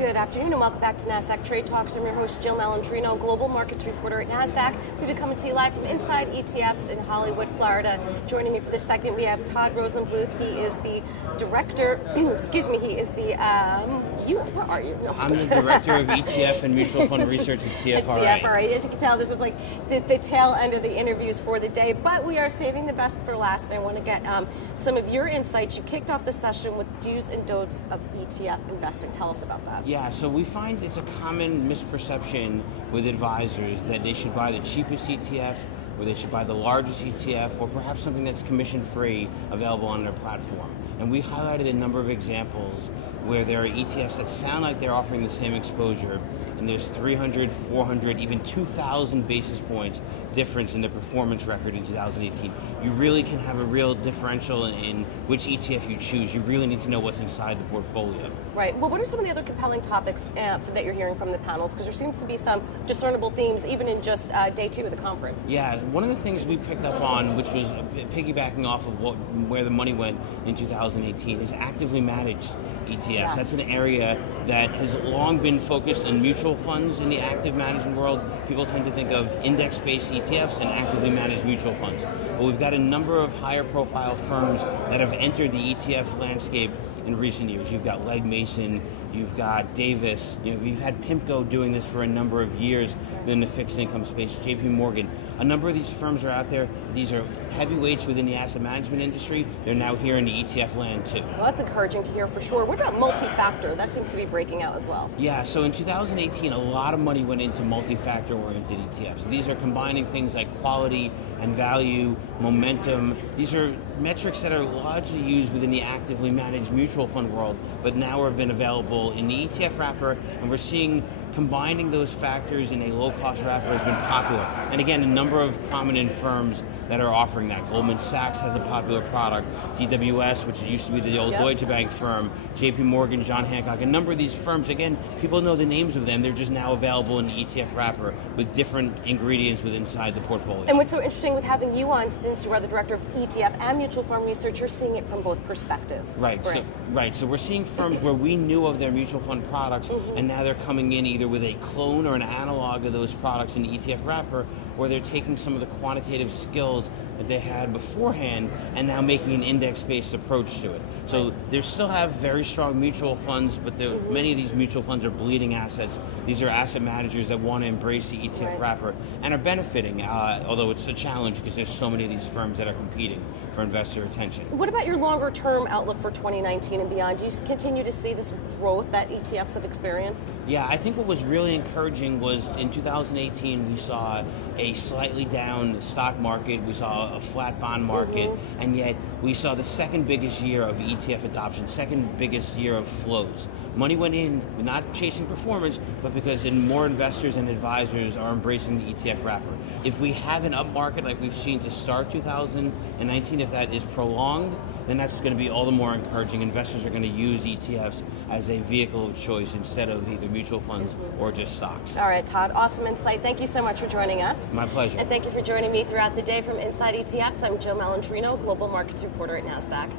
Good afternoon and welcome back to Nasdaq Trade Talks. I'm your host, Jill Malandrino, Global Markets Reporter at Nasdaq. We've been coming to you live from Inside ETFs in Hollywood, Florida. Joining me for this segment, we have Todd Rosenbluth. He is the director, excuse me, he is the, where are you? No. I'm the director of ETF and mutual fund research at CFRA. At CFRA. As you can tell, this is like the tail end of the interviews for the day, but we are saving the best for last, and I want to get some of your insights. You kicked off the session with do's and don'ts of ETF investing. Tell us about that. Yeah, so we find it's a common misperception with advisors that they should buy the cheapest ETF, or they should buy the largest ETF, or perhaps something that's commission-free available on their platform. And we highlighted a number of examples where there are ETFs that sound like they're offering the same exposure, and there's 300, 400, even 2,000 basis points difference in the performance record in 2018. You really can have a real differential in which ETF you choose. You really need to know what's inside the portfolio. Right. Well, what are some of the other compelling topics that you're hearing from the panels? Because there seems to be some discernible themes even in just day two of the conference. Yeah, one of the things we picked up on, which was piggybacking off of where the money went in 2018, is actively managed ETFs. Yes. That's an area that has long been focused on mutual funds in the active management world. People tend to think of index-based ETFs and actively managed mutual funds. But we've got a number of higher profile firms that have entered the ETF landscape in recent years. You've got Legg Mason, you've got Davis, you've had PIMCO doing this for a number of years in the fixed income space, JP Morgan. A number of these firms are out there. These are heavyweights within the asset management industry. They're now here in the ETF land too. Well, that's encouraging to hear for sure. What about multi-factor? That seems to be breaking out as well. Yeah, so in 2018, a lot of money went into multi-factor oriented ETFs. These are combining things like quality and value, momentum. These are metrics that are largely used within the actively managed mutual fund world, but now have been available in the ETF wrapper, and we're seeing combining those factors in a low-cost wrapper has been popular. And again, a number of prominent firms that are offering that. Goldman Sachs has a popular product, DWS, which used to be the old Deutsche Bank firm, JP Morgan, John Hancock. A number of these firms, again, people know the names of them. They're just now available in the ETF wrapper with different ingredients inside the portfolio. And what's so interesting with having you on, since you are the director of ETF and mutual fund research, you're seeing it from both perspectives. Right. So we're seeing firms where we knew of their mutual fund products, and now they're coming in either with a clone or an analog of those products in the ETF wrapper, or they're taking some of the quantitative skills that they had beforehand and now making an index-based approach to it. So they still have very strong mutual funds, but many of these mutual funds are bleeding assets. These are asset managers that want to embrace the ETF wrapper and are benefiting, although it's a challenge because there's so many of these firms that are competing for investor attention. What about your longer-term outlook for 2019 and beyond? Do you continue to see this growth that ETFs have experienced? Yeah, I think what was really encouraging was in 2018 we saw a slightly down stock market, we saw a flat bond market, and yet we saw the second biggest year of ETF adoption, second biggest year of flows. Money went in, not chasing performance, but because more investors and advisors are embracing the ETF wrapper. If we have an up market like we've seen to start 2019, if that is prolonged, then that's going to be all the more encouraging. Investors are going to use ETFs as a vehicle of choice instead of either mutual funds or just stocks. All right, Todd, awesome insight. Thank you so much for joining us. My pleasure. And thank you for joining me throughout the day from Inside ETFs. I'm Jill Malandrino, Global Markets Reporter at Nasdaq.